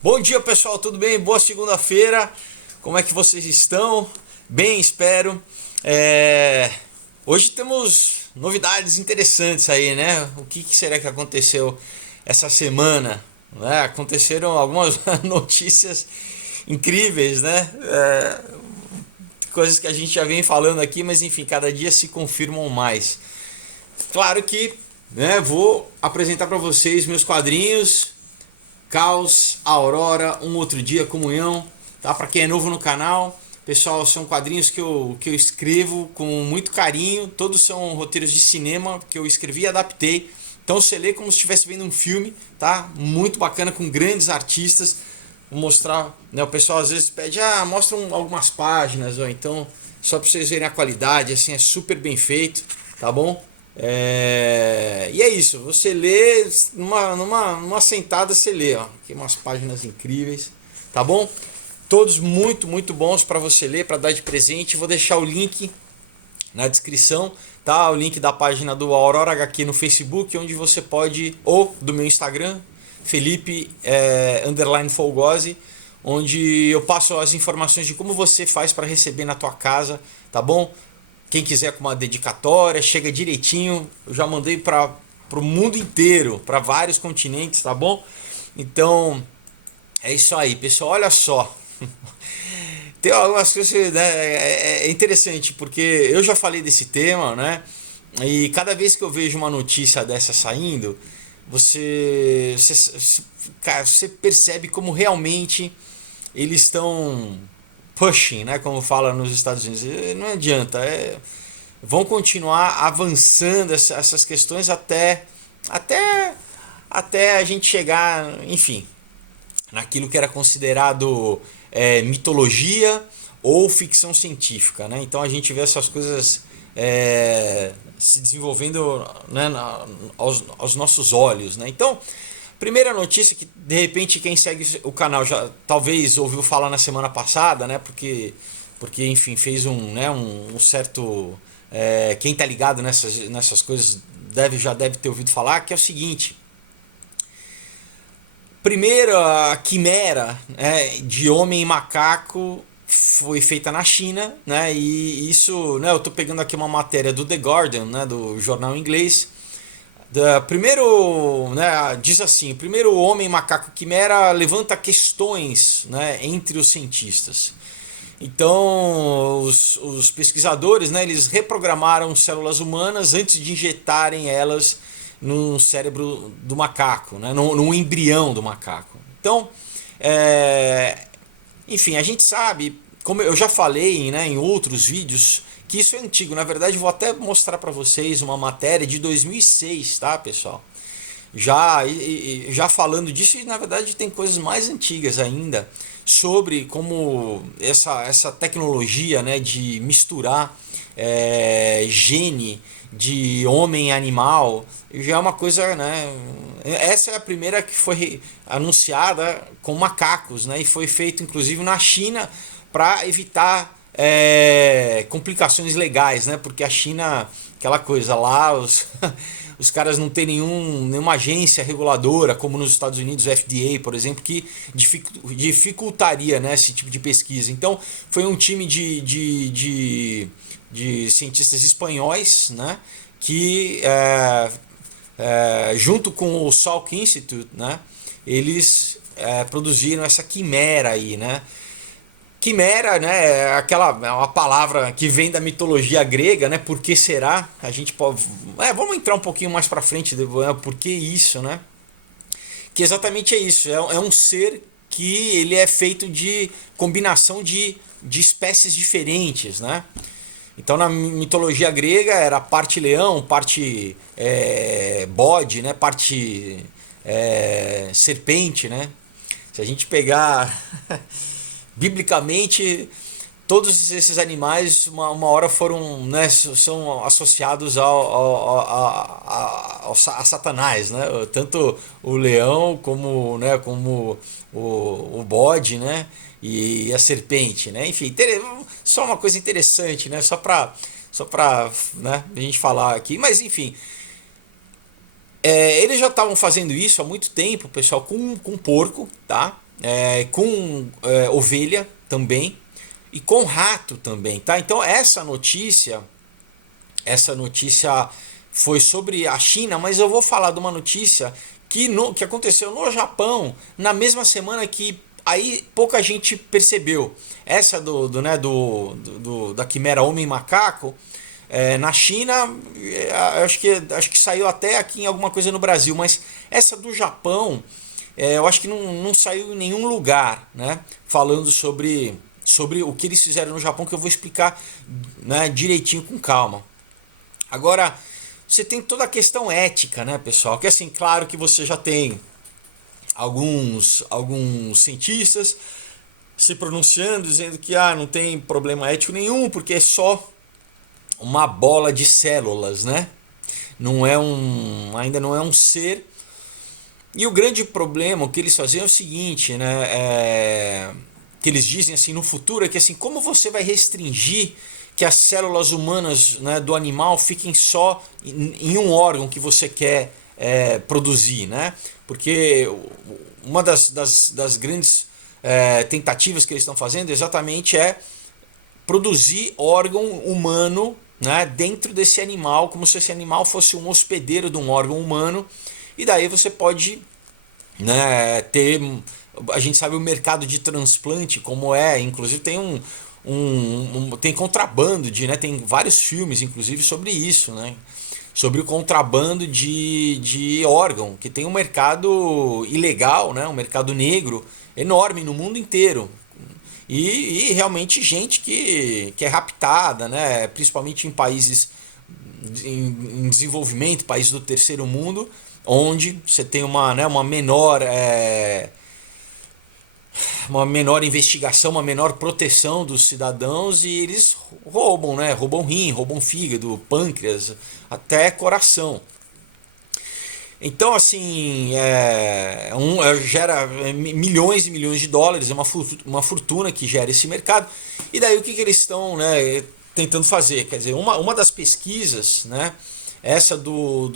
Bom dia, pessoal, tudo bem? Boa segunda-feira. Como é que vocês estão? Bem, espero. Hoje temos novidades interessantes aí, né? O que será que aconteceu essa semana? Né? Aconteceram algumas notícias incríveis, né? Coisas que a gente já vem falando aqui, mas enfim, cada dia se confirmam mais. Claro que, né, vou apresentar para vocês meus quadrinhos. Caos, Aurora, Um Outro Dia, Comunhão, tá? Para quem é novo no canal, pessoal, são quadrinhos que eu escrevo com muito carinho, todos são roteiros de cinema que eu escrevi e adaptei. Então você lê como se estivesse vendo um filme, tá? Muito bacana, com grandes artistas. Vou mostrar, né? O pessoal às vezes pede, mostra algumas páginas, ou então só para vocês verem a qualidade, assim, é super bem feito, tá bom? E é isso, você lê numa sentada, você lê, ó, aqui umas páginas incríveis, tá bom? Todos muito bons para você ler, para dar de presente. Vou deixar o link na descrição, tá? O link da página do Aurora HQ no Facebook, onde você pode, ou do meu Instagram, Felipe _Folgose, onde eu passo as informações de como você faz para receber na tua casa, tá bom? Quem quiser com uma dedicatória, chega direitinho. Eu já mandei para o mundo inteiro, para vários continentes, tá bom? Então, é isso aí, pessoal. Olha só. Tem algumas coisas, né, é interessante, porque eu já falei desse tema, né? E cada vez que eu vejo uma notícia dessa saindo, cara, você percebe como realmente eles estão pushing, né, como fala nos Estados Unidos. Não adianta, vão continuar avançando essas questões até, até a gente chegar, enfim, naquilo que era considerado mitologia ou ficção científica, né? Então a gente vê essas coisas se desenvolvendo, né, aos nossos olhos, né? Então, primeira notícia que de repente quem segue o canal já talvez ouviu falar na semana passada, né? Porque enfim, fez um certo. Quem tá ligado nessas coisas já deve ter ouvido falar, que é o seguinte. Primeiro, a quimera, né, de homem e macaco foi feita na China, né? E isso, né? Eu tô pegando aqui uma matéria do The Guardian, né? Do jornal inglês. Primeiro, né, diz assim: primeiro, o homem macaco quimera levanta questões, né, entre os cientistas. Então, os pesquisadores, né, eles reprogramaram células humanas antes de injetarem elas no cérebro do macaco, né, no embrião do macaco. Então, é, enfim, a gente sabe, como eu já falei, né, em outros vídeos, que isso é antigo. Na verdade, vou até mostrar para vocês uma matéria de 2006, tá, pessoal? Já falando disso, e na verdade tem coisas mais antigas ainda sobre como essa tecnologia, né, de misturar gene de homem e animal já é uma coisa, né? Essa é a primeira que foi anunciada com macacos, né? E foi feito inclusive na China para evitar complicações legais, né? Porque a China, aquela coisa lá, os caras não têm nenhuma agência reguladora, como nos Estados Unidos, o FDA, por exemplo, que dificultaria, né, esse tipo de pesquisa. Então, foi um time de cientistas espanhóis, né, que, junto com o Salk Institute, né, eles produziram essa quimera aí, né? Quimera, né, é uma palavra que vem da mitologia grega, né? Por que será? A gente pode, vamos entrar um pouquinho mais para frente, por que isso, né? Que exatamente é isso, é um ser que ele é feito de combinação de espécies diferentes, né? Então na mitologia grega era parte leão, parte bode, né? Parte serpente, né? Se a gente pegar biblicamente, todos esses animais uma hora foram, né, são associados a Satanás, né? Tanto o leão como, né, como o bode, né, e a serpente, né? Enfim, só uma coisa interessante, né? Só para, né, a gente falar aqui, mas enfim. Eles já estavam fazendo isso há muito tempo, pessoal, com porco, tá? com ovelha também e com rato também, tá? Então essa notícia foi sobre a China, mas eu vou falar de uma notícia que aconteceu no Japão na mesma semana que aí pouca gente percebeu. Essa da quimera homem-macaco na China, acho que saiu até aqui em alguma coisa no Brasil, mas essa do Japão, eu acho que não saiu em nenhum lugar, né? Falando sobre o que eles fizeram no Japão, que eu vou explicar, né, direitinho com calma. Agora, você tem toda a questão ética, né, pessoal? Que assim, claro que você já tem alguns cientistas se pronunciando, dizendo que não tem problema ético nenhum, porque é só uma bola de células, né? Ainda não é um ser. E o grande problema, o que eles faziam é o seguinte, né? Que eles dizem assim no futuro é que assim, como você vai restringir que as células humanas, né, do animal fiquem só em um órgão que você quer produzir, né? Porque uma das grandes tentativas que eles estão fazendo exatamente é produzir órgão humano, né, dentro desse animal, como se esse animal fosse um hospedeiro de um órgão humano, e daí você pode, né, ter. A gente sabe o mercado de transplante como inclusive tem tem contrabando né, tem vários filmes inclusive sobre isso, né, sobre o contrabando de órgão, que tem um mercado ilegal, né, um mercado negro enorme no mundo inteiro. E realmente gente que é raptada, né, principalmente em países em desenvolvimento, países do terceiro mundo, onde você tem uma menor investigação, uma menor proteção dos cidadãos, e eles roubam, né? Roubam rim, roubam fígado, pâncreas, até coração. Então, assim, gera milhões e milhões de dólares, é uma fortuna que gera esse mercado. E daí o que eles estão, né, tentando fazer? Quer dizer, uma das pesquisas, né, essa do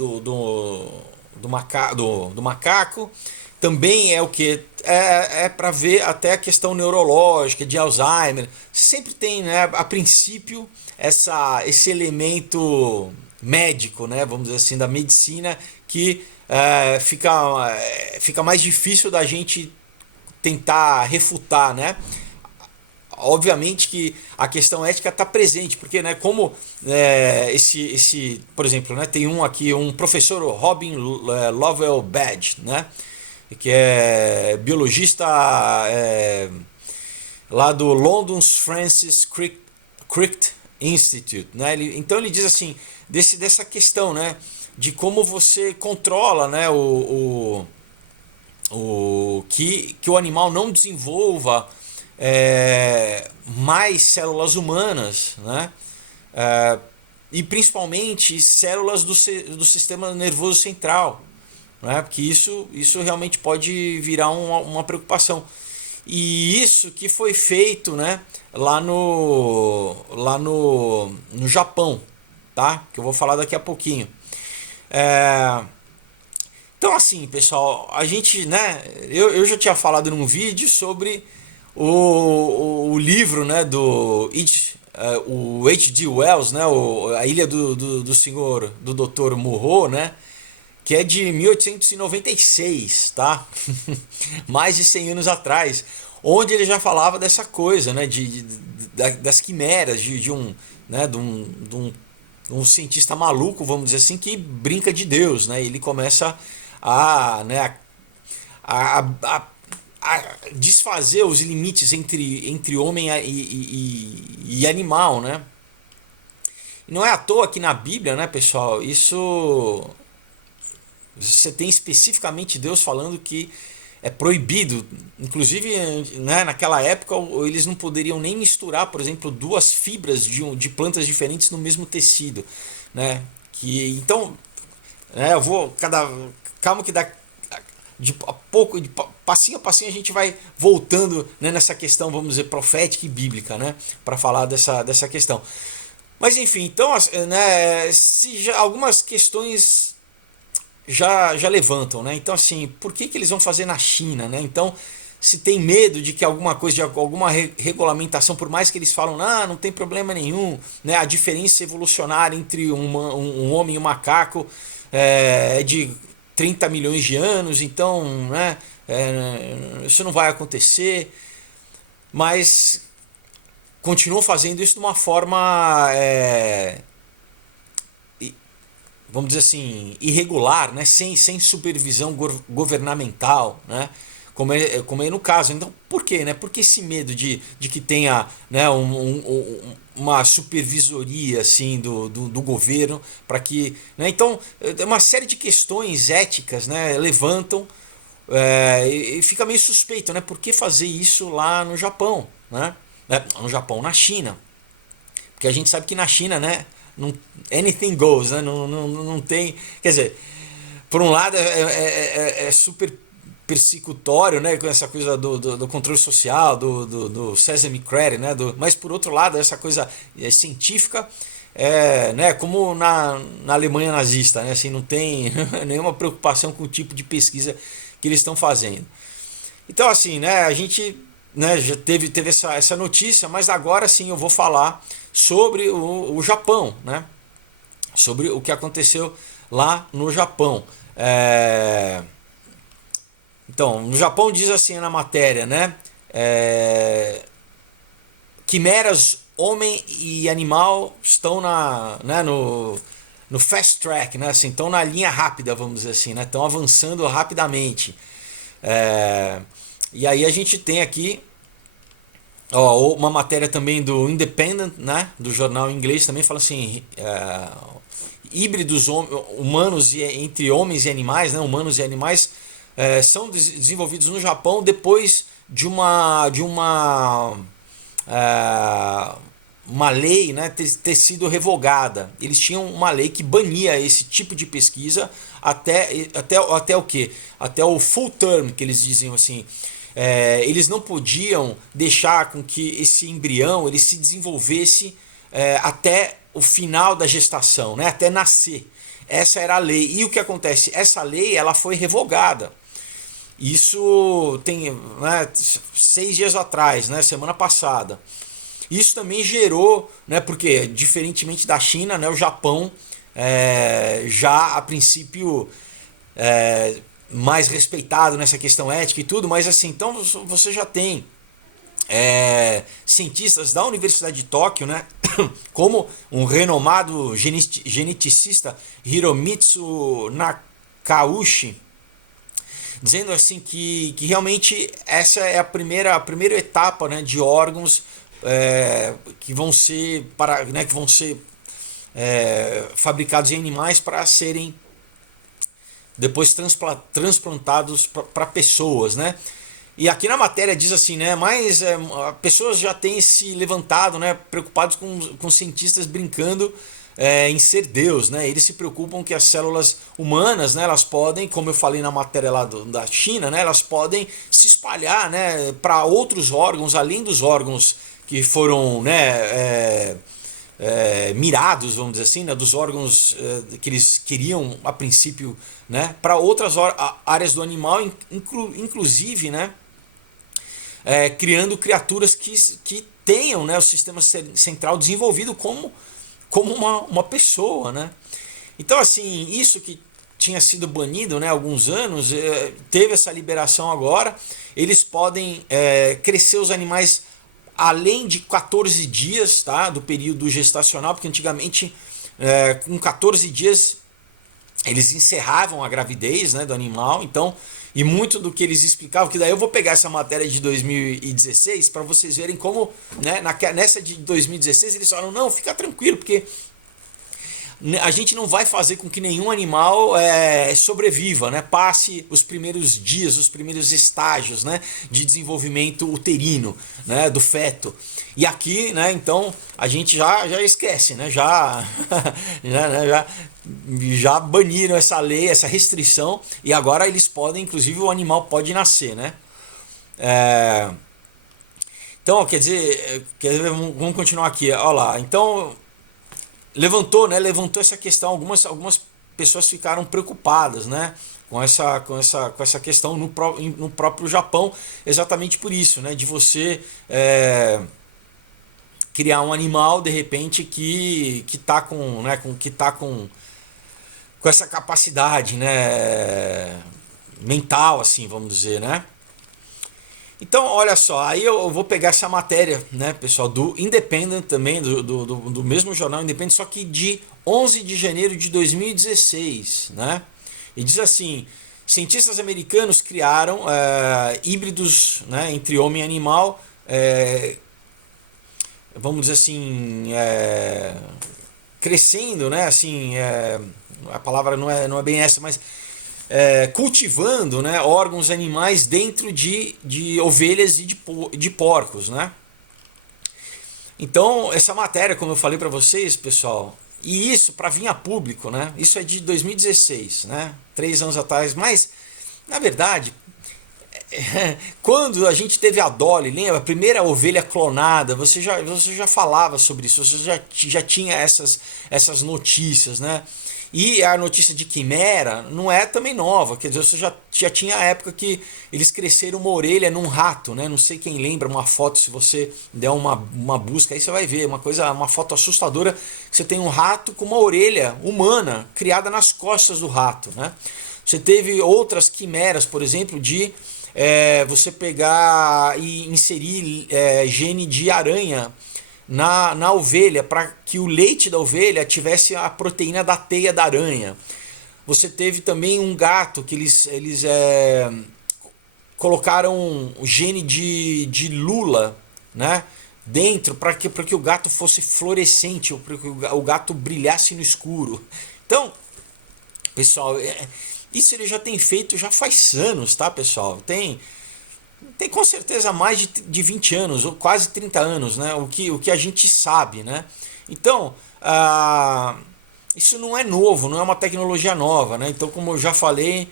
macaco, também é o que? É para ver até a questão neurológica, de Alzheimer. Sempre tem, né, a princípio, esse elemento médico, né, vamos dizer assim, da medicina, que fica mais difícil da gente tentar refutar, né? Obviamente que a questão ética está presente, porque, né, como por exemplo, né, tem um professor, Robin Lovell Badge, né, que é biologista lá do London's Francis Crick Institute, né? Então ele diz assim dessa questão, né, de como você controla, né, que o animal não desenvolva mais células humanas, né? E principalmente células do sistema nervoso central, né? Porque isso realmente pode virar uma preocupação. E isso que foi feito, né, lá no Japão, tá? Que eu vou falar daqui a pouquinho. Então, assim, pessoal, a gente, né, eu já tinha falado num vídeo sobre o livro, né, o H.G. Wells, né, A Ilha do Senhor, do Dr. Moreau, né, que é de 1896, tá? Mais de 100 anos atrás, onde ele já falava dessa coisa, né, das quimeras, né, de um cientista maluco, vamos dizer assim, que brinca de Deus, né? Ele começa né, a desfazer os limites entre homem e animal, né? E não é à toa que na Bíblia, né, pessoal, isso você tem especificamente Deus falando que é proibido. Inclusive, né, naquela época eles não poderiam nem misturar, por exemplo, duas fibras de plantas diferentes no mesmo tecido, né? Então, eu vou calma que dá de a pouco, passinho a passinho a gente vai voltando, né, nessa questão, vamos dizer, profética e bíblica, né, para falar dessa questão. Mas enfim, então, né, algumas questões já levantam, né? Então, assim, por que eles vão fazer na China, né? Então, se tem medo de que alguma coisa, de alguma regulamentação, por mais que eles falam, não tem problema nenhum, né? A diferença evolucionária entre um homem e um macaco é de 30 milhões de anos, então, né, isso não vai acontecer, mas continuam fazendo isso de uma forma, vamos dizer assim, irregular, né, sem supervisão governamental, né, como é no caso. Então, por quê? Né? Por que esse medo de que tenha, né, uma supervisoria assim, do governo para que. Né? Então, uma série de questões éticas, né, levantam, e fica meio suspeito, né? Por que fazer isso lá no Japão? Né? No Japão, na China. Porque a gente sabe que na China, né, não, anything goes, né? Não tem. Quer dizer, por um lado é super persecutório, né, com essa coisa do controle social, do Sesame Credit, né, mas por outro lado essa coisa científica, né, como na Alemanha nazista, né, assim, não tem nenhuma preocupação com o tipo de pesquisa que eles estão fazendo. Então assim, né, a gente, né, já teve essa notícia, mas agora sim eu vou falar sobre o Japão, né, sobre o que aconteceu lá no Japão. Então, no Japão diz assim na matéria, né? Quimeras homem e animal estão né, no fast track, né? Assim, estão na linha rápida, vamos dizer assim, né? Estão avançando rapidamente. E aí a gente tem aqui uma matéria também do Independent, né? Do jornal inglês, também fala assim, híbridos humanos entre homens e animais, né? Humanos e animais são desenvolvidos no Japão depois de uma lei, né, ter sido revogada. Eles tinham uma lei que bania esse tipo de pesquisa até o quê? Até o full term, que eles diziam assim. Eles não podiam deixar com que esse embrião ele se desenvolvesse até o final da gestação, né, até nascer. Essa era a lei. E o que acontece? Essa lei ela foi revogada. Isso tem, né, 6 dias atrás, né, semana passada. Isso também gerou, né, porque diferentemente da China, né, o Japão já a princípio mais respeitado nessa questão ética e tudo, mas assim, então você já tem cientistas da Universidade de Tóquio, né, como um renomado geneticista Hiromitsu Nakauchi, dizendo assim que realmente essa é a primeira etapa, né, de órgãos que vão ser fabricados em animais para serem depois transplantados para pessoas, né? E aqui na matéria diz assim, né? Mas pessoas já têm se levantado, né? Preocupados com cientistas brincando em ser Deus, né? Eles se preocupam que as células humanas, né? Elas podem, como eu falei na matéria lá da China, né? Elas podem se espalhar, né? Para outros órgãos, além dos órgãos que foram, né? Mirados, vamos dizer assim, né? Dos órgãos que eles queriam a princípio, né? Para outras áreas do animal, inclusive, né? Criando criaturas que tenham, né, o sistema central desenvolvido como uma pessoa, né? Então assim, isso que tinha sido banido, né, há alguns anos, teve essa liberação agora. Eles podem crescer os animais além de 14 dias, tá, do período gestacional, porque antigamente com 14 dias eles encerravam a gravidez, né, do animal. Então, e muito do que eles explicavam, que daí eu vou pegar essa matéria de 2016 para vocês verem como, né, nessa de 2016 eles falaram, não, fica tranquilo, porque a gente não vai fazer com que nenhum animal sobreviva, né? Passe os primeiros dias, os primeiros estágios, né, de desenvolvimento uterino, né, do feto. E aqui, né, então a gente já esquece, né, já baniram essa lei, essa restrição, e agora eles podem, inclusive o animal pode nascer, né? Então, quer dizer, vamos continuar aqui, olha lá. Então levantou essa questão, algumas pessoas ficaram preocupadas, né, com essa questão no próprio Japão, exatamente por isso, né? De você criar um animal de repente que está com essa capacidade, né? Mental, assim, vamos dizer, né? Então, olha só, aí eu vou pegar essa matéria, né, pessoal, do Independent também, do mesmo jornal Independent, só que de 11 de janeiro de 2016, né? E diz assim: cientistas americanos criaram híbridos, né, entre homem e animal, vamos dizer assim, crescendo, né? Assim, a palavra não é bem essa, mas cultivando, né, órgãos animais dentro de ovelhas e de porcos, né? Então, essa matéria, como eu falei para vocês, pessoal, e isso para vir a público, né? Isso é de 2016, né? 3 anos atrás, mas na verdade, quando a gente teve a Dolly, lembra? A primeira ovelha clonada, você já falava sobre isso, você já tinha essas notícias, né? E a notícia de quimera não é também nova, quer dizer, você já tinha a época que eles cresceram uma orelha num rato, né? Não sei quem lembra, uma foto, se você der uma busca aí você vai ver, uma foto assustadora, que você tem um rato com uma orelha humana criada nas costas do rato, né? Você teve outras quimeras, por exemplo, de você pegar e inserir gene de aranha na ovelha, para que o leite da ovelha tivesse a proteína da teia da aranha. Você teve também um gato que eles colocaram o gene de lula, né, dentro, para que o gato fosse fluorescente, para que o gato brilhasse no escuro. Então, pessoal, isso ele já tem feito já faz anos, tá, pessoal? Tem com certeza mais de 20 anos, ou quase 30 anos, né? O que a gente sabe, né? Então, isso não é novo, não é uma tecnologia nova, né? Então, como eu já falei,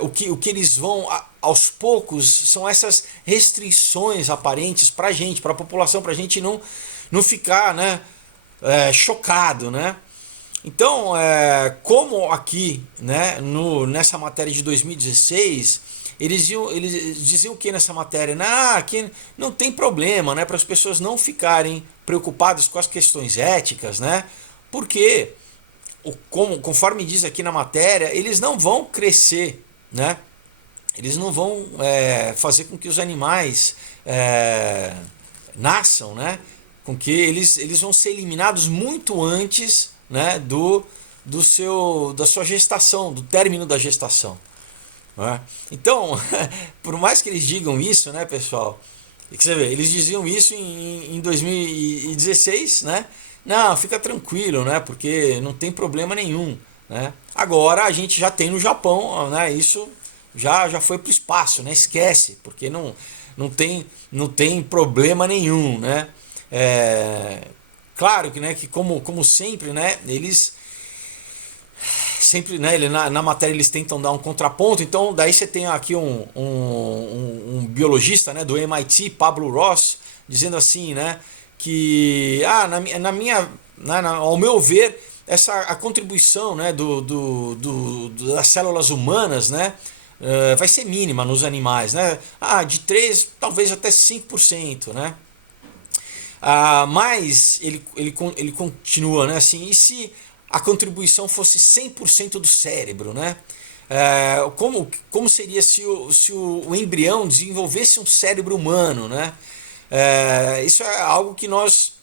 o que eles vão aos poucos são essas restrições aparentes para a gente, para a população, para a gente não ficar, né, chocado, né? Então, como aqui, né, nessa matéria de 2016, eles diziam o que nessa matéria? Que não tem problema, né, para as pessoas não ficarem preocupadas com as questões éticas, né? Porque, conforme diz aqui na matéria, eles não vão crescer, né? Eles não vão fazer com que os animais nasçam, né? Com que eles vão ser eliminados muito antes, né, da sua gestação, do término da gestação. Né? Então, por mais que eles digam isso, né, pessoal, você vê, eles diziam isso em 2016, né? Não, fica tranquilo, né? Porque não tem problema nenhum, né? Agora a gente já tem no Japão, né? Isso já foi para o espaço, né? Esquece, porque não tem problema nenhum, né? Claro que, né, que como sempre, né, eles sempre, né, na matéria eles tentam dar um contraponto. Então daí você tem aqui um biologista, né, do MIT, Pablo Ross, dizendo assim, né, que ao meu ver, a contribuição, né, das células humanas, né, vai ser mínima nos animais, né? De 3, talvez até 5%, né? Mas ele continua, né, assim, e se a contribuição fosse 100% do cérebro, né? Como seria se o embrião desenvolvesse um cérebro humano, né? Isso é algo que nós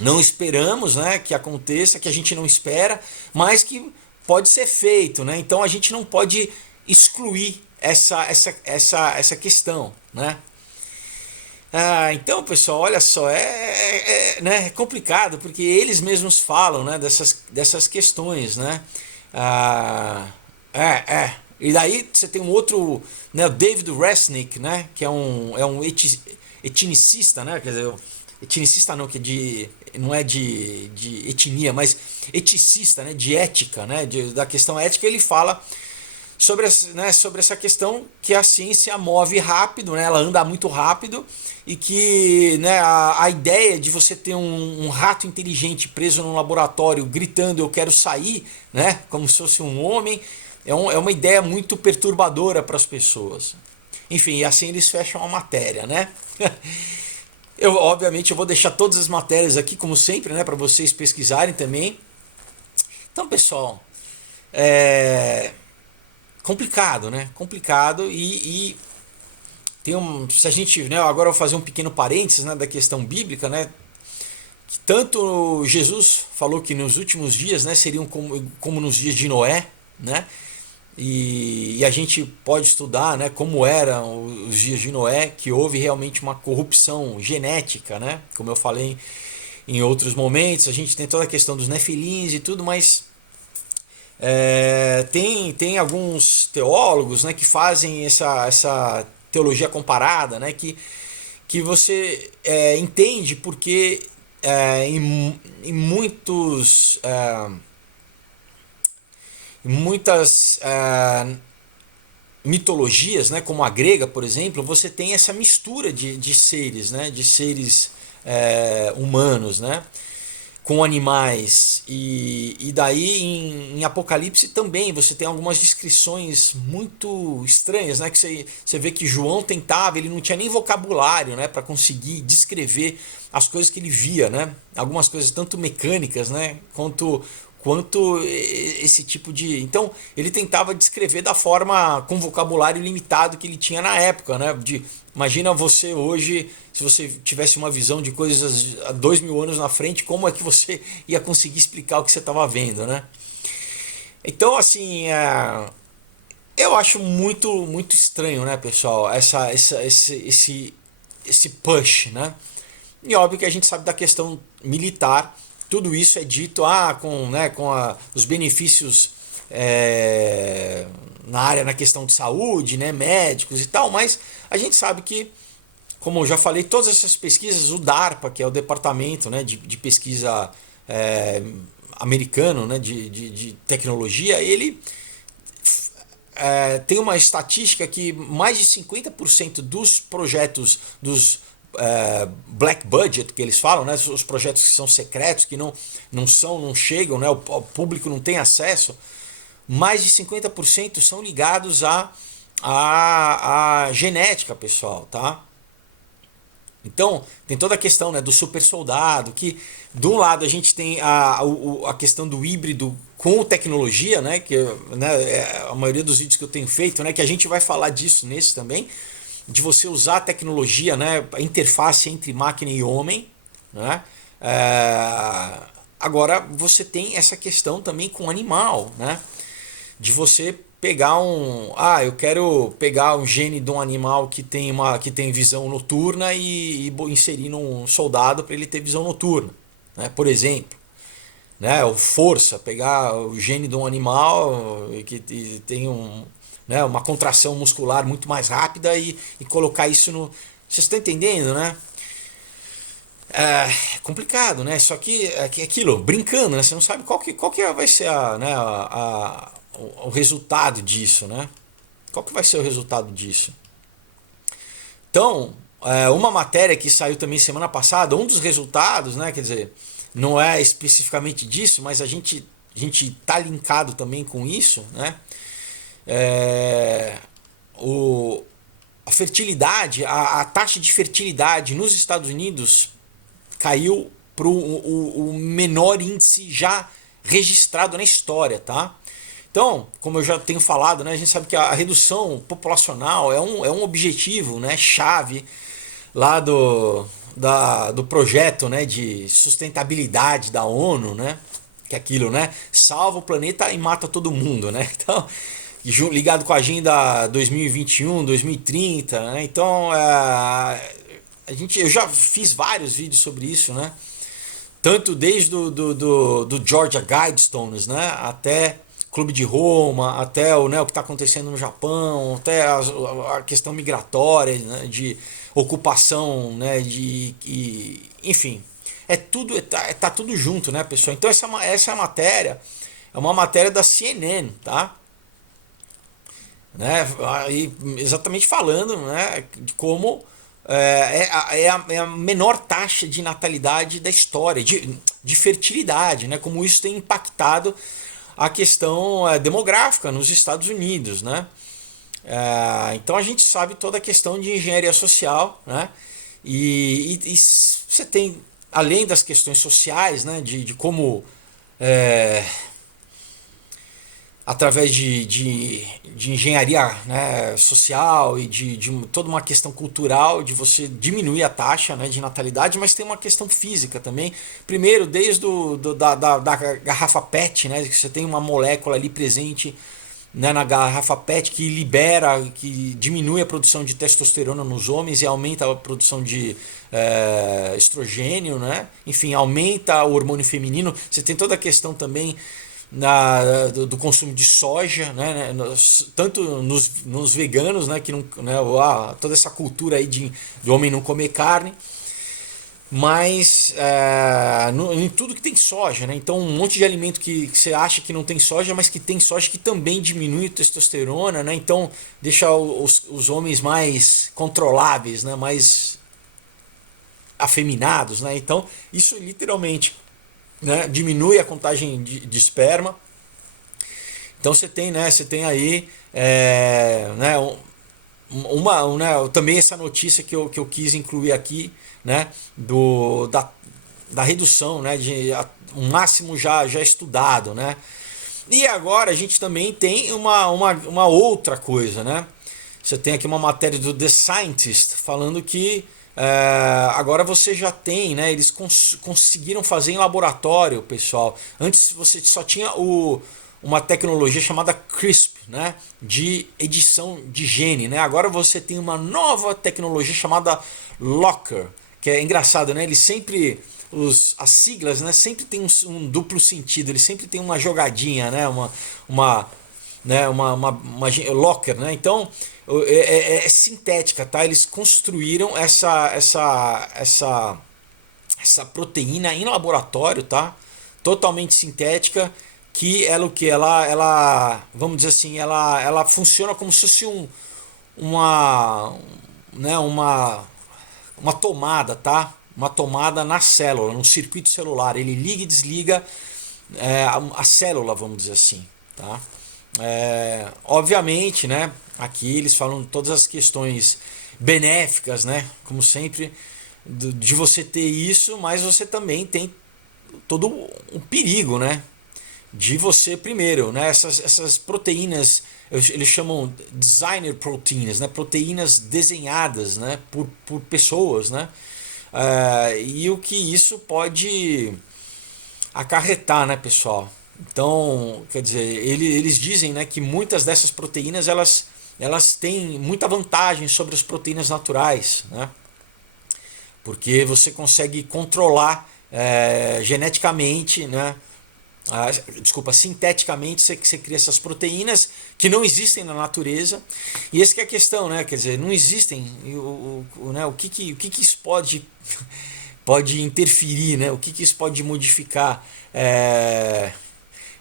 não esperamos, né, que aconteça, que a gente não espera, mas que pode ser feito, né? Então a gente não pode excluir essa questão, né? Então, pessoal, olha só, né, é complicado, porque eles mesmos falam, né, dessas questões, né? E daí você tem um outro, né, o David Resnick, né, que é um etnicista, né? Quer dizer, etnicista não, que não é de etnia, mas eticista, né, de ética, né, da questão ética. Ele fala sobre essa questão que a ciência move rápido, né, ela anda muito rápido, e que, né, a ideia de você ter um rato inteligente preso num laboratório gritando "eu quero sair", né, como se fosse um homem, é uma ideia muito perturbadora para as pessoas. Enfim, e assim eles fecham a matéria, né? Obviamente, eu vou deixar todas as matérias aqui, como sempre, né, para vocês pesquisarem também. Então, pessoal, é complicado, né? Complicado e tem se a gente, né, agora eu vou fazer um pequeno parênteses, né, da questão bíblica, né? Que tanto Jesus falou que nos últimos dias, né, seriam como nos dias de Noé, né? E a gente pode estudar, né, como eram os dias de Noé, que houve realmente uma corrupção genética, né? Como eu falei em outros momentos, a gente tem toda a questão dos nefilins e tudo, mas tem alguns teólogos, né, que fazem essa teologia comparada, né, que você entende porque em muitas mitologias, né, como a grega, por exemplo, você tem essa mistura de seres, né, de seres humanos, né, com animais. E daí em Apocalipse também você tem algumas descrições muito estranhas, né, que você vê que João tentava, ele não tinha nem vocabulário, né, para conseguir descrever as coisas que ele via, né, algumas coisas tanto mecânicas, né, quanto esse tipo de... Então, ele tentava descrever da forma, com vocabulário limitado que ele tinha na época, né? Imagina você hoje, se você tivesse uma visão de coisas há 2000 anos na frente, como é que você ia conseguir explicar o que você estava vendo, né? Então, assim, eu acho muito estranho, né, pessoal, esse push, né? E óbvio que a gente sabe da questão militar. Tudo isso é dito com os benefícios na área, na questão de saúde, né, médicos e tal, mas a gente sabe que, como eu já falei, todas essas pesquisas, o DARPA, que é o departamento, né, de pesquisa americano, né, de tecnologia, ele tem uma estatística que mais de 50% dos projetos black budget que eles falam, né, os projetos que são secretos, que não chegam, né, o público não tem acesso, mais de 50% são ligados à genética, pessoal, tá? Então, tem toda a questão, né, do super soldado, que de um lado a gente tem a questão do híbrido com tecnologia, né, que né, a maioria dos vídeos que eu tenho feito, né, que a gente vai falar disso nesse também, de você usar a tecnologia, né, a interface entre máquina e homem, né? Agora você tem essa questão também com animal, né? De você pegar eu quero pegar um gene de um animal que tem visão noturna e inserir num soldado para ele ter visão noturna, né? Por exemplo, né? Ou força, pegar o gene de um animal que tem né, uma contração muscular muito mais rápida e colocar isso no... Vocês estão entendendo, né? É complicado, né? Só que é aquilo, brincando, né? Você não sabe qual que vai ser o resultado disso, né? Qual que vai ser o resultado disso? Então, uma matéria que saiu também semana passada, um dos resultados, né? Quer dizer, não é especificamente disso, mas a gente tá linkado também com isso, né? A fertilidade, a taxa de fertilidade nos Estados Unidos caiu para o menor índice já registrado na história, tá? Então, como eu já tenho falado, né, a gente sabe que a redução populacional é um objetivo, né, chave lá do projeto, né, de sustentabilidade da ONU, né, que é aquilo, né, salva o planeta e mata todo mundo, né? Então, ligado com a agenda 2021, 2030, né? Então eu já fiz vários vídeos sobre isso, né? Tanto desde do Georgia Guidestones, né? Até Clube de Roma, até o que está acontecendo no Japão, até a questão migratória, né? De ocupação, né? Enfim, tá tudo junto, né, pessoal? Então essa matéria é uma matéria da CNN, tá? Né? Exatamente falando, né, de como é a menor taxa de natalidade da história, de fertilidade, né? Como isso tem impactado a questão demográfica nos Estados Unidos, né? Então a gente sabe toda a questão de engenharia social, né? E você tem, além das questões sociais, né? De como através de engenharia, né, social e de toda uma questão cultural de você diminuir a taxa, né, de natalidade, mas tem uma questão física também. Primeiro, desde da garrafa PET, né, que você tem uma molécula ali presente, né, na garrafa PET que libera, que diminui a produção de testosterona nos homens e aumenta a produção de estrogênio, né? Enfim, aumenta o hormônio feminino. Você tem toda a questão também do consumo de soja, né, tanto nos veganos, né, que não, né, toda essa cultura aí de homem não comer carne, mas em tudo que tem soja, né? Então um monte de alimento que você acha que não tem soja, mas que tem soja, que também diminui a testosterona, né? Então deixa os homens mais controláveis, né? Mais afeminados, né? Então isso literalmente, né, diminui a contagem de esperma. Então você tem, né, você tem aí né, também essa notícia que eu quis incluir aqui, né, da redução, né, de um máximo já estudado, né. E agora a gente também tem uma outra coisa, né. Você tem aqui uma matéria do The Scientist falando que agora você já tem, né? Eles conseguiram fazer em laboratório, pessoal. Antes você só tinha uma tecnologia chamada CRISP, né? De edição de gene, né? Agora você tem uma nova tecnologia chamada Locker, que é engraçado, né? Eles sempre as siglas, né? Sempre tem um duplo sentido. Eles sempre tem uma jogadinha, né? Locker, né? Então é sintética, tá? Eles construíram essa proteína em laboratório, tá? Totalmente sintética, que ela vamos dizer assim, ela funciona como se fosse uma tomada, tá? Uma tomada na célula, no circuito celular. Ele liga e desliga a célula, vamos dizer assim, tá? Obviamente, né? Aqui eles falam todas as questões benéficas, né? Como sempre, de você ter isso, mas você também tem todo um perigo, né? De você, primeiro, né? Essas proteínas, eles chamam designer proteins, né? Proteínas desenhadas, né? Por pessoas, né? E o que isso pode acarretar, né, pessoal? Então, quer dizer, eles dizem, né, que muitas dessas proteínas elas têm muita vantagem sobre as proteínas naturais, né? Porque você consegue controlar geneticamente, né? Sinteticamente você cria essas proteínas que não existem na natureza. E essa que é a questão, né? Quer dizer, não existem. O que isso pode interferir, né? O que isso pode modificar?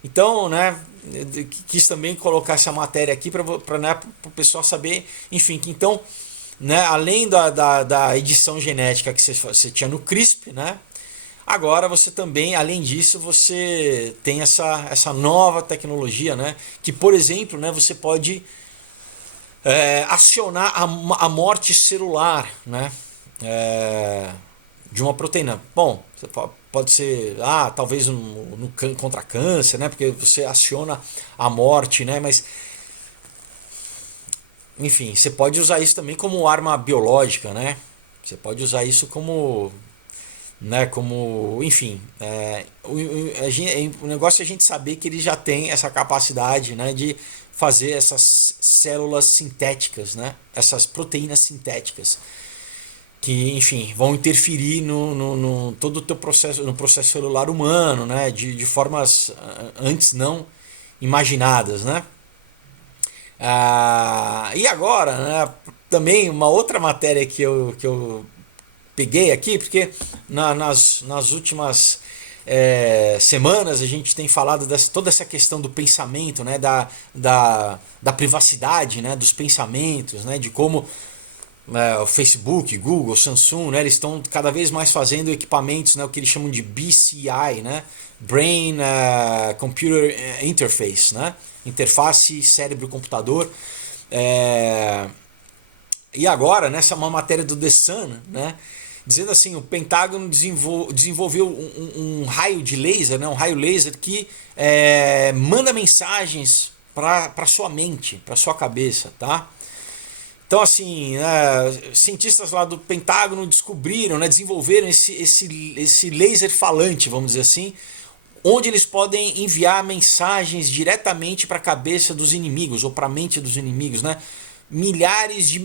Então, né, quis também colocar essa matéria aqui para né, o pessoal saber, enfim, que então, né, além da edição genética que você tinha no CRISP, né, agora você também, além disso, você tem essa nova tecnologia, né, que, por exemplo, né, você pode acionar a morte celular, né, de uma proteína. Bom, você pode ser, talvez contra câncer, né? Porque você aciona a morte, né? Mas, enfim, você pode usar isso também como arma biológica, né? Você pode usar isso como, né? Enfim, o negócio é a gente saber que ele já tem essa capacidade, né? De fazer essas células sintéticas, né? Essas proteínas sintéticas, que, enfim, vão interferir no todo o teu processo, no processo celular humano, né? De formas antes não imaginadas, né? E agora, né? Também uma outra matéria que eu peguei aqui, porque nas últimas semanas a gente tem falado toda essa questão do pensamento, né? Da privacidade, né? Dos pensamentos, né? De como o Facebook, Google, Samsung, né, eles estão cada vez mais fazendo equipamentos, né, o que eles chamam de BCI, né, Brain Computer Interface, né, interface cérebro-computador. E agora, nessa uma matéria do The Sun, né, dizendo assim, o Pentágono desenvolveu um raio de laser, né, um raio laser que manda mensagens para sua mente, para sua cabeça, tá? Então, assim, cientistas lá do Pentágono descobriram, né, desenvolveram esse laser falante, vamos dizer assim, onde eles podem enviar mensagens diretamente para a cabeça dos inimigos ou para a mente dos inimigos, né? Milhares de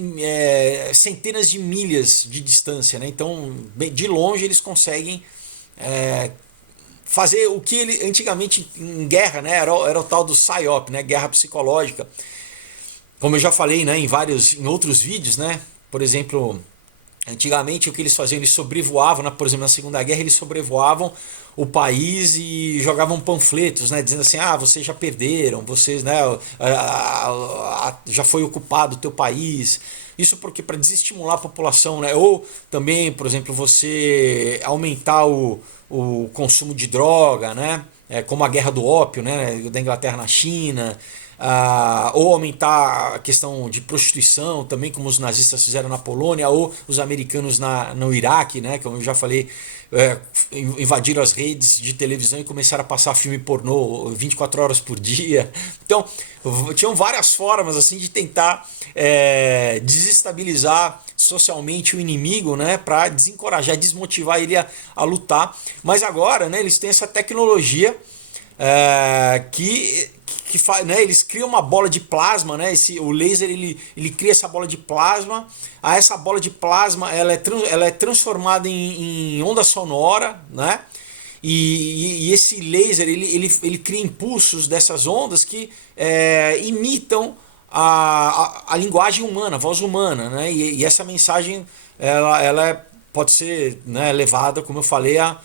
centenas de milhas de distância, né? Então, de longe eles conseguem fazer o que ele antigamente em guerra, né, era o tal do PSYOP, né, guerra psicológica. Como eu já falei, né, em outros vídeos, né? Por exemplo, antigamente o que eles faziam, eles sobrevoavam, né, por exemplo, na Segunda Guerra, eles sobrevoavam o país e jogavam panfletos, né, dizendo assim, vocês já perderam, vocês, né, já foi ocupado o teu país. Isso porque para desestimular a população, né, ou também, por exemplo, você aumentar o consumo de droga, né, como a guerra do ópio, né, da Inglaterra na China. Ou aumentar a questão de prostituição, também como os nazistas fizeram na Polônia, ou os americanos no Iraque, né, como eu já falei, invadiram as redes de televisão e começaram a passar filme pornô 24 horas por dia. Então, tinham várias formas assim de tentar desestabilizar socialmente o inimigo, né, para desencorajar, desmotivar ele a lutar. Mas agora, né, eles têm essa tecnologia que né, eles criam uma bola de plasma, né, o laser ele cria essa bola de plasma. Essa bola de plasma ela é transformada em onda sonora, né, e esse laser ele cria impulsos dessas ondas que imitam a linguagem humana, a voz humana, né, e essa mensagem ela pode ser, né, levada, como eu falei, a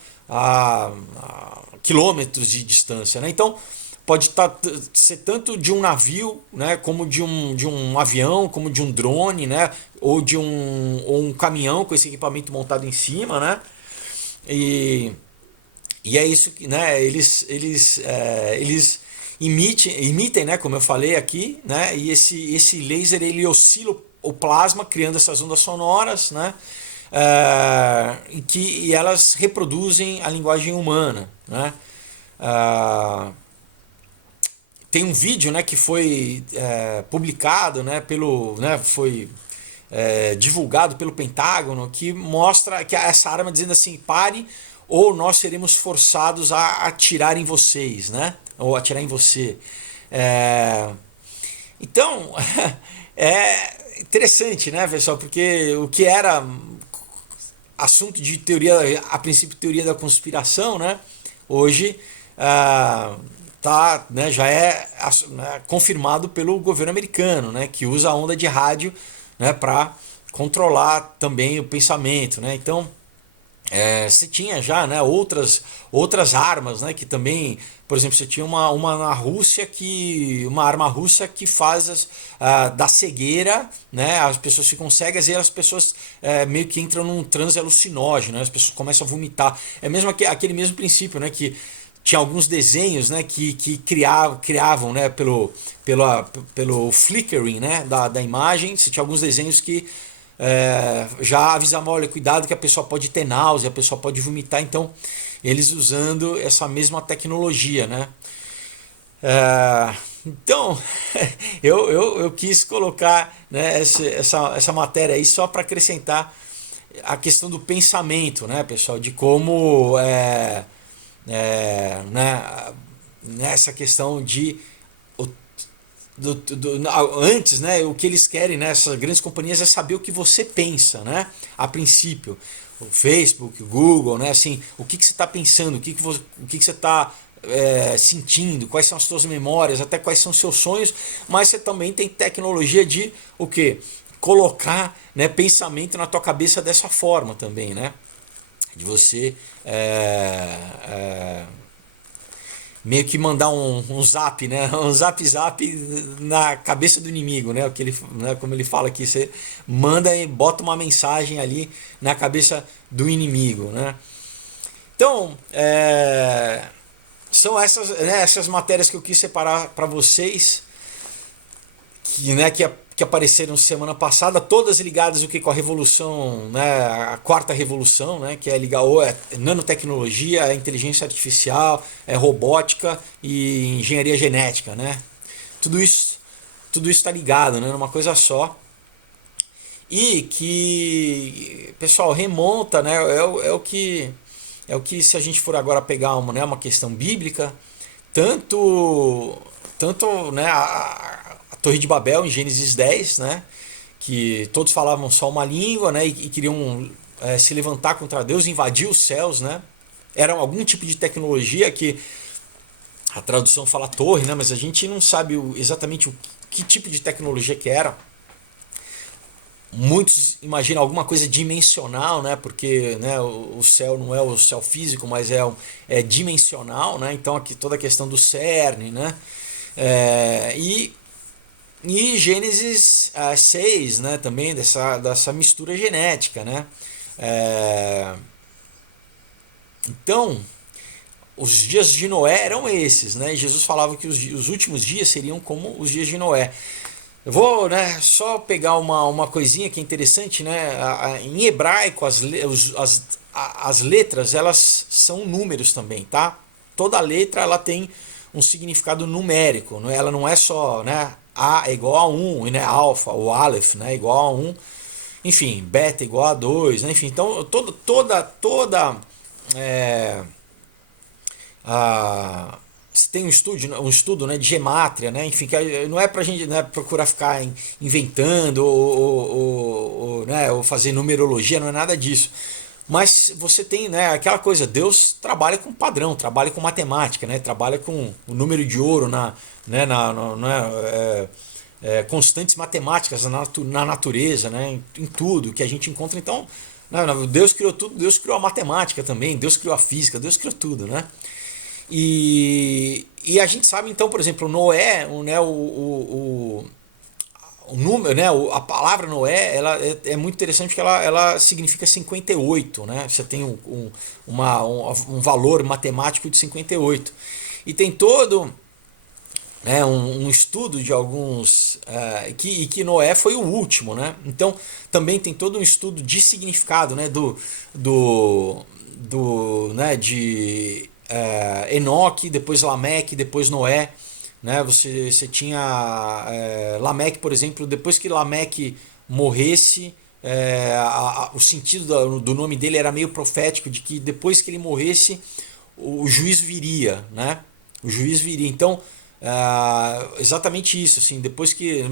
quilômetros de distância, né? Então pode ser tanto de um navio, né, como de um avião, como de um drone, né, ou de um caminhão com esse equipamento montado em cima, né? E é isso que, né, eles imitem, né, como eu falei aqui, né? E esse laser ele oscila o plasma criando essas ondas sonoras, né? E elas reproduzem a linguagem humana, né? Tem um vídeo, né, que foi publicado, né, foi divulgado pelo Pentágono, que mostra que essa arma dizendo assim, pare ou nós seremos forçados a atirar em vocês, né, ou atirar em você. Então, é interessante, né, pessoal, porque o que era assunto de teoria, a princípio teoria da conspiração, né, hoje né, já é confirmado pelo governo americano, né, que usa a onda de rádio, né, para controlar também o pensamento, né? Então você tinha já, né, outras armas, né, que também, por exemplo, você tinha uma na Rússia uma arma russa que faz da cegueira, né, as pessoas ficam cegas e as pessoas meio que entram num transe alucinógeno, né, as pessoas começam a vomitar. É mesmo aquele mesmo princípio, né, que tinha alguns desenhos, né, que criavam, né, pelo flickering, né, da imagem. Você tinha alguns desenhos que já avisavam, olha, cuidado que a pessoa pode ter náusea, a pessoa pode vomitar. Então, eles usando essa mesma tecnologia, né? Então, eu quis colocar, né, essa matéria aí só para acrescentar a questão do pensamento, né, pessoal, de como né, nessa questão de antes, né, o que eles querem nessas grandes companhias é saber o que você pensa, né, a princípio, o Facebook, o Google, né, assim, o que você está pensando, o que você está sentindo, quais são as suas memórias, até quais são os seus sonhos, mas você também tem tecnologia de o quê? Colocar, né, pensamento na tua cabeça dessa forma também, né, de você meio que mandar um zap, né? Um zap zap na cabeça do inimigo, né? O que ele, né? Como ele fala aqui, você manda e bota uma mensagem ali na cabeça do inimigo, né? Então, são essas, né, essas matérias que eu quis separar para vocês, que apareceram semana passada, todas ligadas o que com a revolução, né, a quarta revolução, né, que é ligar nanotecnologia, inteligência artificial, robótica e engenharia genética, né? Tudo isso está ligado, né, numa coisa só. E que, pessoal, remonta, né, é o que, se a gente for agora pegar uma questão bíblica, tanto né, a Torre de Babel em Gênesis 10, né, que todos falavam só uma língua, né, e queriam se levantar contra Deus, invadir os céus, né, era algum tipo de tecnologia que a tradução fala torre, né, mas a gente não sabe exatamente que tipo de tecnologia que era. Muitos imaginam alguma coisa dimensional, né? Porque, né, o céu não é o céu físico, mas é dimensional, né? Então aqui toda a questão do CERN, né? E Gênesis 6, né? Também dessa mistura genética, né? Então, os dias de Noé eram esses, né? E Jesus falava que os últimos dias seriam como os dias de Noé. Eu vou, né, só pegar uma coisinha que é interessante, né? Em hebraico as letras elas são números também, tá? Toda letra ela tem um significado numérico, não é? Ela não é só, né, A é igual a 1, né, alfa, ou aleph, né, igual a 1, enfim, beta igual a 2, né, enfim, então toda a se tem um estudo, né, de gemátria, né, enfim, que não é para a gente, né, procurar ficar inventando né, ou fazer numerologia, não é nada disso. Mas você tem, né, aquela coisa, Deus trabalha com padrão, trabalha com matemática, né, trabalha com o número de ouro né, constantes matemáticas na natureza, né, em tudo que a gente encontra. Então, né, Deus criou tudo, Deus criou a matemática também, Deus criou a física, Deus criou tudo, né? E a gente sabe então, por exemplo, Noé, né, o número, né, a palavra Noé, ela é muito interessante porque ela significa 58, né? Você tem um valor matemático de 58. E tem todo, né, um estudo de alguns que Noé foi o último, né? Então também tem todo um estudo de significado, né, né, de Enoque, depois Lameque, depois Noé, né? Você tinha Lameque, por exemplo, depois que Lameque morresse, o sentido do nome dele era meio profético, de que depois que ele morresse o juízo viria, né? O juízo viria. Então, exatamente isso, assim, depois que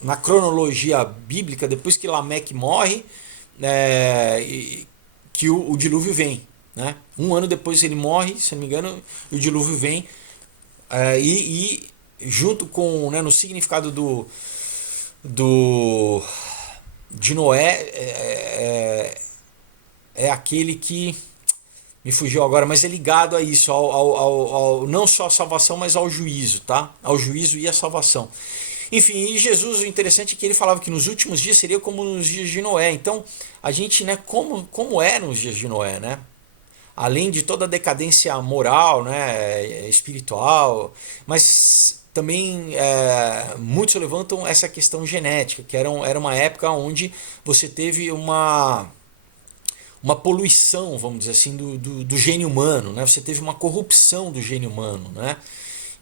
na cronologia bíblica, depois que Lameque morre, que o dilúvio vem, né? Um ano depois ele morre, se não me engano, o dilúvio vem, e junto com, né, no significado de Noé, é aquele que me fugiu agora, mas é ligado a isso, não só à salvação, mas ao juízo, tá? Ao juízo e à salvação. Enfim, e Jesus, o interessante é que ele falava que nos últimos dias seria como nos dias de Noé. Então, a gente, né, como eram os dias de Noé, né? Além de toda a decadência moral, né, espiritual, mas também muitos levantam essa questão genética, que era uma época onde você teve uma poluição, vamos dizer assim, do gênio humano, né? Você teve uma corrupção do gênio humano, né?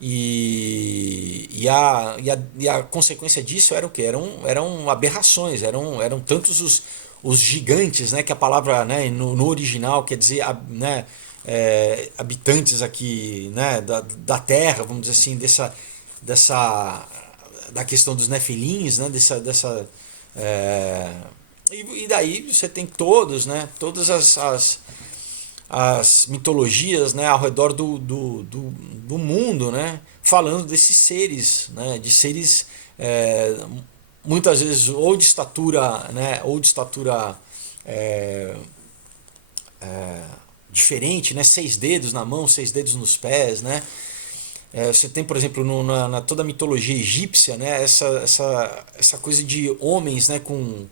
E a consequência disso era o que? Eram aberrações, eram tantos os gigantes, né, que a palavra, né, no original quer dizer, né, habitantes aqui, né, da terra, vamos dizer assim, da questão dos nefilins, né, e daí você tem todas as mitologias, né, ao redor do mundo, né, falando desses seres, né, de seres muitas vezes ou de estatura, né, diferente, né? 6 dedos na mão, 6 dedos nos pés, né? Você tem, por exemplo, na toda a mitologia egípcia, né? Essa coisa de homens, né? Com,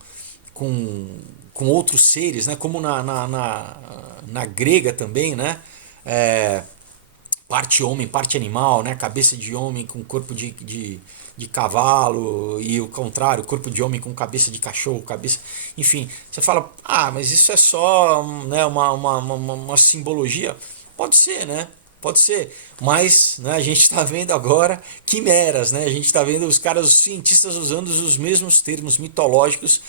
com outros seres, né? Como na grega também, né? É, parte homem, parte animal, né? Cabeça de homem com corpo de cavalo e o contrário, corpo de homem com cabeça de cachorro, cabeça, enfim, você fala, mas isso é só, né, uma simbologia, pode ser, né? Pode ser, mas, né, a gente está vendo agora quimeras, né? A gente está vendo os caras, os cientistas usando os mesmos termos mitológicos,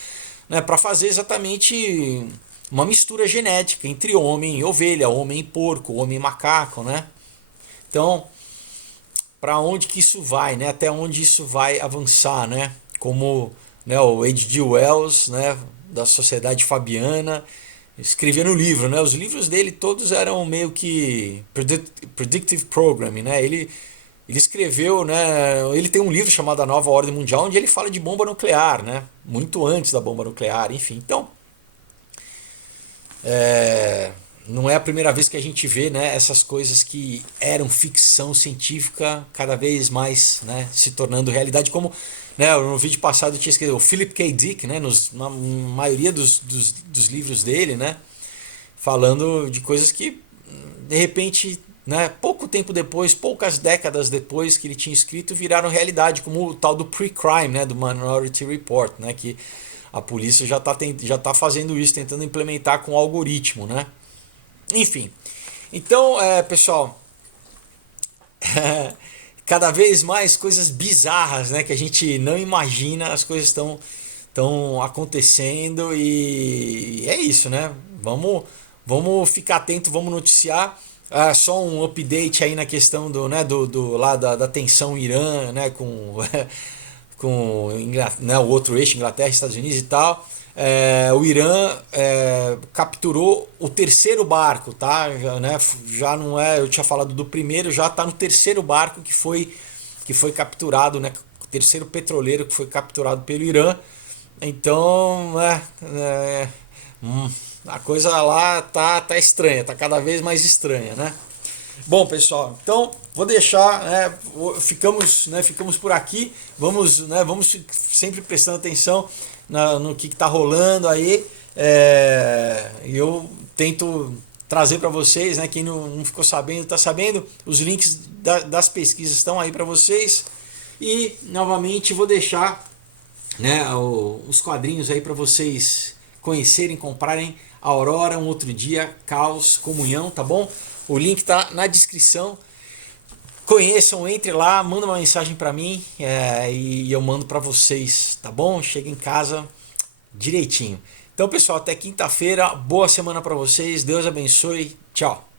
né, para fazer exatamente uma mistura genética entre homem e ovelha, homem e porco, homem e macaco, né? Então, para onde que isso vai, né? Até onde isso vai avançar, né? Como, né, o H.G. Wells, né, da Sociedade Fabiana, escrevendo no livro, né? Os livros dele todos eram meio que predictive programming, né? Ele escreveu, né? Ele tem um livro chamado A Nova Ordem Mundial, onde ele fala de bomba nuclear, né? Muito antes da bomba nuclear, enfim. Então, não é a primeira vez que a gente vê, né, essas coisas que eram ficção científica cada vez mais, né, se tornando realidade, como, né, no vídeo passado eu tinha escrito o Philip K. Dick, né, na maioria dos livros dele, né, falando de coisas que de repente, né, pouco tempo depois, poucas décadas depois que ele tinha escrito, viraram realidade, como o tal do pre-crime, né, do Minority Report, né, que a polícia já tá fazendo isso, tentando implementar com algoritmo, né. Enfim, então, pessoal, cada vez mais coisas bizarras, né, que a gente não imagina, as coisas estão acontecendo e é isso, né? Vamos ficar atento, vamos noticiar. Só um update aí na questão lá da tensão Irã, né, com com né, o outro eixo, Inglaterra, Estados Unidos e tal. O Irã capturou o terceiro barco, tá? Já não é, eu tinha falado do primeiro, já está no terceiro barco que foi capturado, né? O terceiro petroleiro que foi capturado pelo Irã. Então, a coisa lá tá estranha, tá cada vez mais estranha, né? Bom, pessoal, então vou deixar, né, ficamos por aqui. Vamos sempre prestando atenção no que está rolando aí. E eu tento trazer para vocês, né, quem não ficou sabendo, está sabendo. Os links das pesquisas estão aí para vocês. E novamente vou deixar, né, os quadrinhos aí para vocês conhecerem, comprarem. Aurora, Um Outro Dia, Caos, Comunhão, tá bom? O link está na descrição. Conheçam, entre lá, manda uma mensagem para mim e eu mando para vocês, tá bom? Chega em casa direitinho. Então, pessoal, até quinta-feira. Boa semana para vocês. Deus abençoe. Tchau.